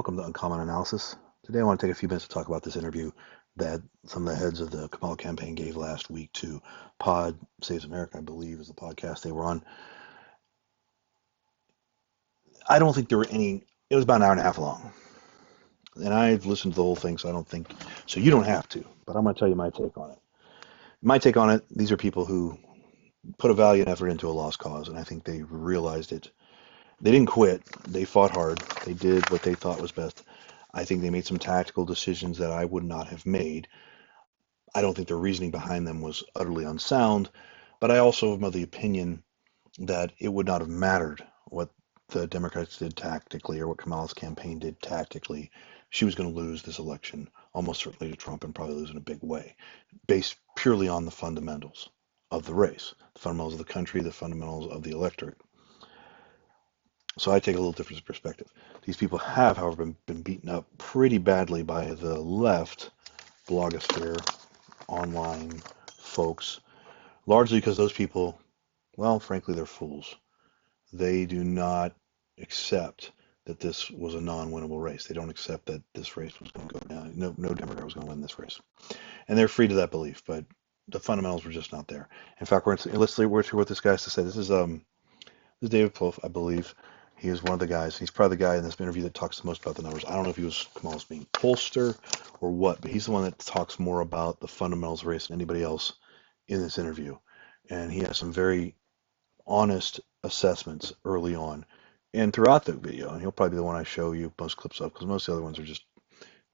Welcome to Uncommon Analysis. Today I want to take a few minutes to talk about this interview that some of the heads of the Kamala campaign gave last week to Pod Saves America, I believe is the podcast they were on. I don't think there were any, it was about an hour and a half long. And I've listened to the whole thing, so I don't think, so you don't have to, but I'm going to tell you my take on it. My take on it, these are people who put a valiant effort into a lost cause, and I think they realized it. They didn't quit. They fought hard. They did what they thought was best. I think they made some tactical decisions that I would not have made. I don't think the reasoning behind them was utterly unsound, but I also am of the opinion that it would not have mattered what the Democrats did tactically or what Kamala's campaign did tactically. She was going to lose this election, almost certainly to Trump, and probably lose in a big way, based purely on the fundamentals of the race, the fundamentals of the country, the fundamentals of the electorate. So I take a little different perspective. These people have, however, been beaten up pretty badly by the left blogosphere, online folks, largely because those people, well, frankly, they're fools. They do not accept that this was a non-winnable race. They don't accept that this race was going to go down. No Democrat was going to win this race, and they're free to that belief. But the fundamentals were just not there. In fact, let's hear what this guy has to say. This is David Plouffe, I believe. He is one of the guys. He's probably the guy in this interview that talks the most about the numbers. I don't know if he was Kamala's being pollster or what, but he's the one that talks more about the fundamentals of race than anybody else in this interview. And he has some very honest assessments early on and throughout the video. And he'll probably be the one I show you most clips of because most of the other ones are just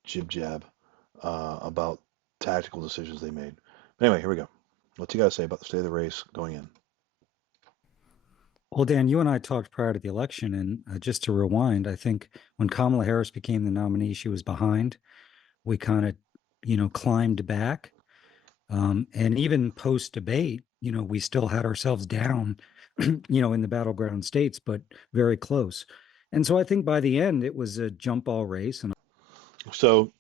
jib jab about tactical decisions they made. But anyway, here we go. What's he got to say about the state of the race going in? Well, Dan, you and I talked prior to the election, and just to rewind, I think when Kamala Harris became the nominee, she was behind. We kind of, climbed back. And even post debate, we still had ourselves down, in the battleground states, but very close. And so I think by the end, it was a jump ball race. And So,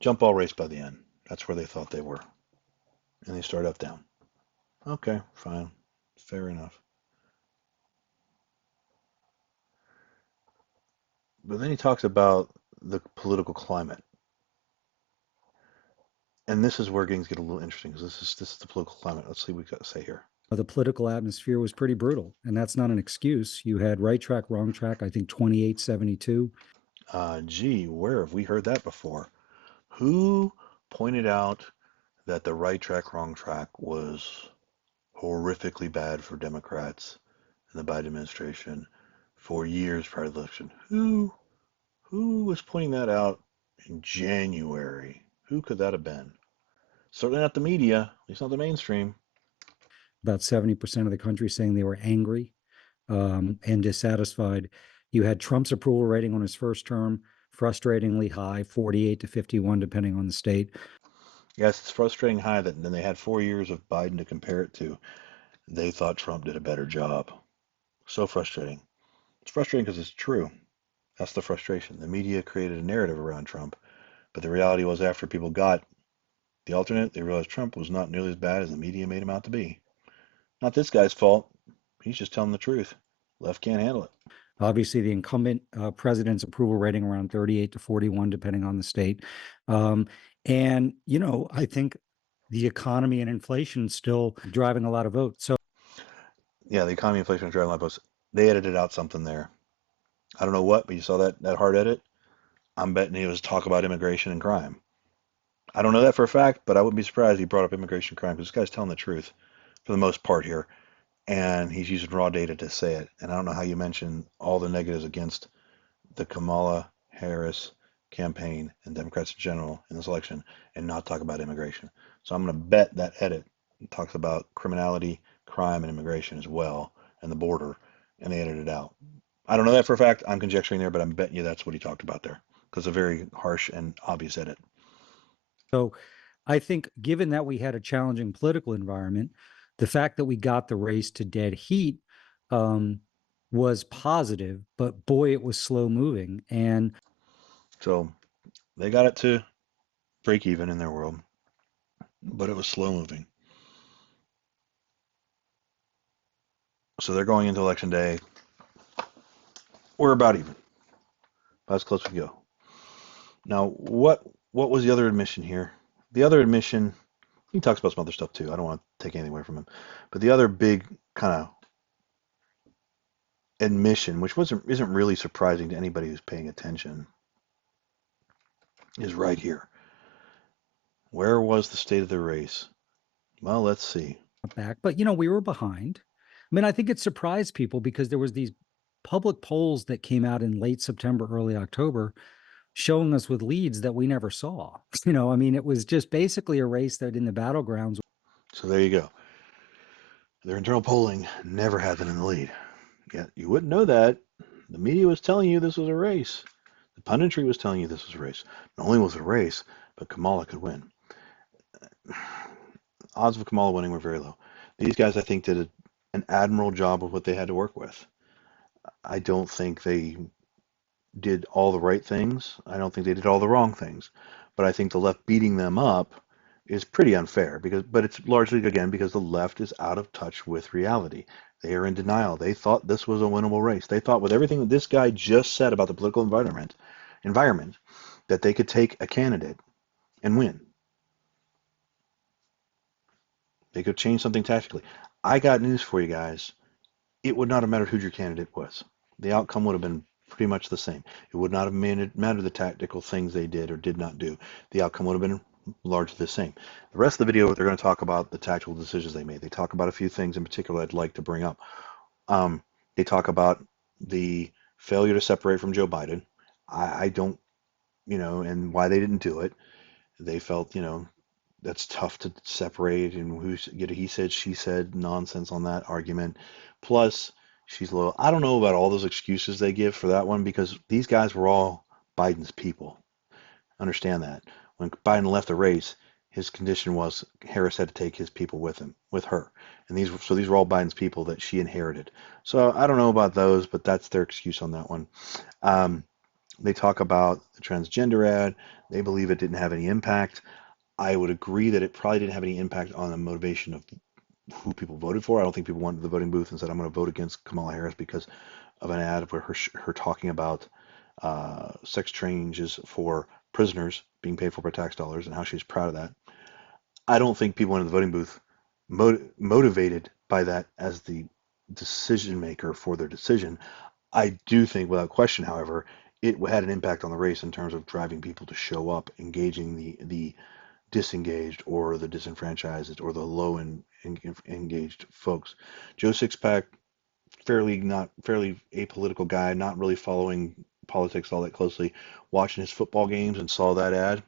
jump ball race by the end. That's where they thought they were. And they start up down. Okay, fine. Fair enough. But then he talks about the political climate. And this is where things get a little interesting because this is the political climate. Let's see what we got to say here. the political atmosphere was pretty brutal. And that's not an excuse. You had right track, wrong track, I think 28-72. Gee, where have we heard that before? Who pointed out that the right track, wrong track was horrifically bad for Democrats and the Biden administration for years prior to the election? Who was pointing that out in January? Who could that have been? Certainly not the media, at least not the mainstream. About 70% of the country saying they were angry and dissatisfied. You had Trump's approval rating on his first term, frustratingly high, 48-51, depending on the state. Yes, it's frustrating high that then they had 4 years of Biden to compare it to. They thought Trump did a better job. So frustrating. It's frustrating because it's true. That's the frustration. The media created a narrative around Trump, but the reality was after people got the alternate, they realized Trump was not nearly as bad as the media made him out to be. Not this guy's fault. He's just telling the truth. Left can't handle it. Obviously, the incumbent president's approval rating around 38-41, depending on the state. And, I think the economy and inflation still driving a lot of votes. So, Yeah, the economy, inflation, and driving life posts. They edited out something there. I don't know what, but you saw that hard edit. I'm betting he was talk about immigration and crime. I don't know that for a fact, but I wouldn't be surprised if he brought up immigration and crime because this guy's telling the truth for the most part here, and he's using raw data to say it. And I don't know how you mention all the negatives against the Kamala Harris campaign and Democrats in general in this election and not talk about immigration. So I'm going to bet that edit talks about criminality, crime, and immigration as well, and the border, and they edited it out. I don't know that for a fact. I'm conjecturing there, but I'm betting you that's what he talked about there because it's a very harsh and obvious edit. so I think given that we had a challenging political environment, the fact that we got the race to dead heat was positive, but boy, it was slow moving. And So they got it to break even in their world, but it was slow moving. So they're going into election day. We're about even. About as close as we go. Now, what was the other admission here? The other admission, he talks about some other stuff too. I don't want to take anything away from him. But the other big kind of admission, which wasn't isn't really surprising to anybody who's paying attention, is right here. Where was the state of the race? Well, let's see. back, but we were behind. I mean, I think it surprised people because there was these public polls that came out in late September, early October, showing us with leads that we never saw. I mean, it was just basically a race that in the battlegrounds. So there you go. Their internal polling never had them in the lead. Yet you wouldn't know that. The media was telling you this was a race. The punditry was telling you this was a race. Not only was it a race, but Kamala could win. Odds of Kamala winning were very low. These guys, I think, did an admirable job of what they had to work with. I don't think they did all the right things. I don't think they did all the wrong things. But I think the left beating them up is pretty unfair but it's largely again because the left is out of touch with reality. They are in denial. They thought this was a winnable race. They thought with everything that this guy just said about the political environment that they could take a candidate and win. They could change something tactically. I got news for you guys. It would not have mattered who your candidate was. The outcome would have been pretty much the same. It would not have mattered the tactical things they did or did not do. The outcome would have been largely the same. The rest of the video, they're going to talk about the tactical decisions they made. They talk about a few things in particular I'd like to bring up. They talk about the failure to separate from Joe Biden. I don't, and why they didn't do it. They felt, that's tough to separate and who's he said she said nonsense on that argument. Plus, she's low. I don't know about all those excuses they give for that one because these guys were all Biden's people. Understand that. When Biden left the race, his condition was Harris had to take his people with her. And these were all Biden's people that she inherited. So I don't know about those, but that's their excuse on that one. Um, they talk about the transgender ad. They believe it didn't have any impact. I would agree that it probably didn't have any impact on the motivation of who people voted for. I don't think people went to the voting booth and said, I'm going to vote against Kamala Harris because of an ad where her talking about sex changes for prisoners being paid for by tax dollars and how she's proud of that. I don't think people went to the voting booth motivated by that as the decision maker for their decision. I do think, without question, however, it had an impact on the race in terms of driving people to show up, engaging the disengaged or the disenfranchised or the low engaged folks. Joe Sixpack, fairly apolitical guy, not really following politics all that closely, watching his football games and saw that ad.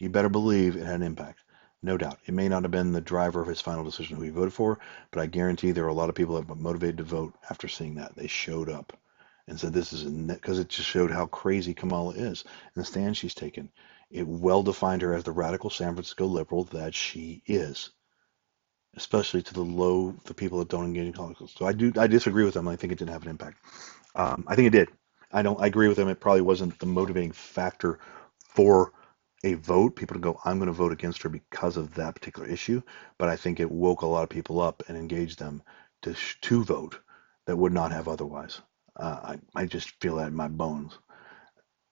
You better believe it had an impact. No doubt. It may not have been the driver of his final decision who he voted for, but I guarantee there were a lot of people that were motivated to vote after seeing that. They showed up and said this is because it just showed how crazy Kamala is and the stand she's taken. It well defined her as the radical San Francisco liberal that she is, especially to the people that don't engage in politics. So I disagree with them. I think it didn't have an impact. I think it did. I agree with them. It probably wasn't the motivating factor for a vote. People to go, I'm going to vote against her because of that particular issue. But I think it woke a lot of people up and engaged them to vote that would not have otherwise. I just feel that in my bones.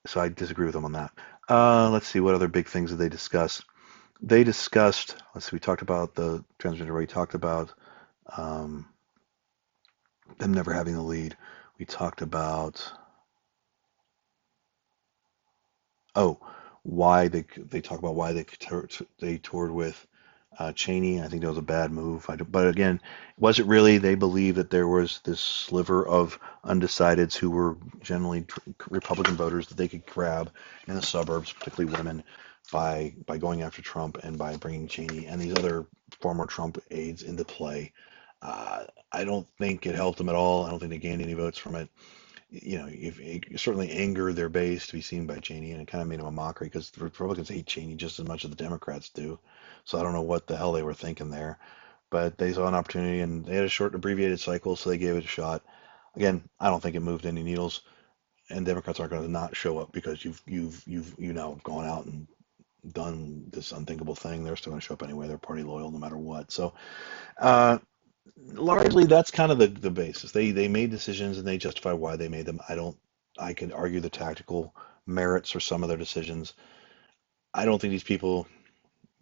So I disagree with them on that. Let's see what other big things did they discuss. They discussed. Let's see. We talked about the transgender. We talked about um, them never having the lead. We talked about oh, why they talk about why they toured with Cheney. I think that was a bad move. But again, was it really? They believe that there was this sliver of undecideds who were generally Republican voters that they could grab in the suburbs, particularly women, by going after Trump and by bringing Cheney and these other former Trump aides into play. I don't think it helped them at all. I don't think they gained any votes from it. If it certainly angered their base to be seen by Cheney, and it kind of made him a mockery because the Republicans hate Cheney just as much as the Democrats do. So I don't know what the hell they were thinking there, but they saw an opportunity and they had a short, abbreviated cycle, so they gave it a shot. Again, I don't think it moved any needles, and Democrats aren't going to not show up because you now gone out and done this unthinkable thing. They're still going to show up anyway. They're party loyal no matter what. So uh, largely that's kind of the basis. They made decisions and they justify why they made them. I could argue the tactical merits for some of their decisions. I don't think these people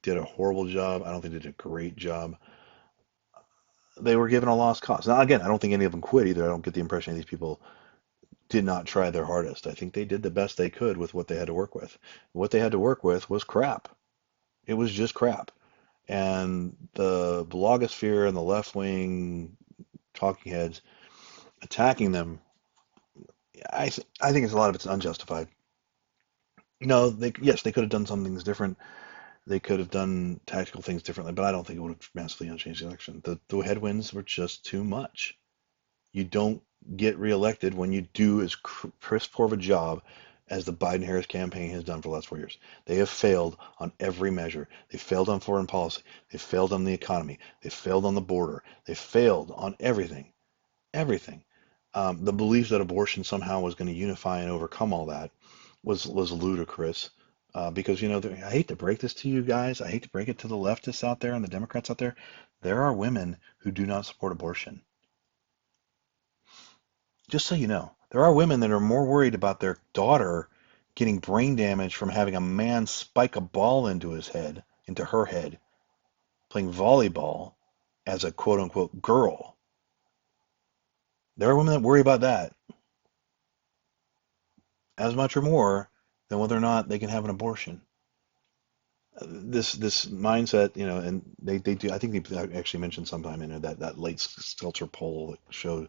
did a horrible job. I don't think they did a great job. They were given a lost cause. Now, again, I don't think any of them quit either. I don't get the impression these people did not try their hardest. I think they did the best they could with what they had to work with. What they had to work with was crap. It was just crap. And the blogosphere and the left wing talking heads attacking them, I think it's a lot of it's unjustified. No, yes, they could have done some things different. They could have done tactical things differently, but I don't think it would have massively changed the election. The headwinds were just too much. You don't get reelected when you do as piss poor of a job as the Biden-Harris campaign has done for the last 4 years. They have failed on every measure. They failed on foreign policy. They failed on the economy. They failed on the border. They failed on everything. Everything. The belief that abortion somehow was going to unify and overcome all that was ludicrous. Because I hate to break this to you guys. I hate to break it to the leftists out there and the Democrats out there. There are women who do not support abortion. Just so you know, there are women that are more worried about their daughter getting brain damage from having a man spike a ball into her head, playing volleyball as a quote unquote girl. There are women that worry about that as much or more than whether or not they can have an abortion. This mindset, and they do. I think they actually mentioned sometime in there that late Stelter poll that showed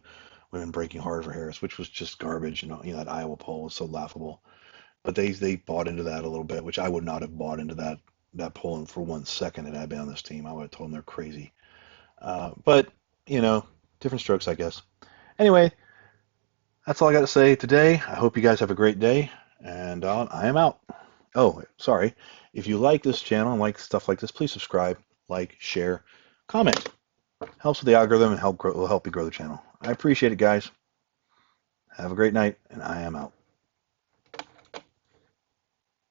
women breaking hard for Harris, which was just garbage. That Iowa poll was so laughable. But they bought into that a little bit, which I would not have bought into that poll for 1 second had I been on this team. I would have told them they're crazy. But you know, different strokes, I guess. Anyway, that's all I got to say today. I hope you guys have a great day, and I am out. Oh, sorry. If you like this channel and like stuff like this, please subscribe, like, share, comment. Helps with the algorithm and will help you grow the channel. I appreciate it, guys. Have a great night, and I am out.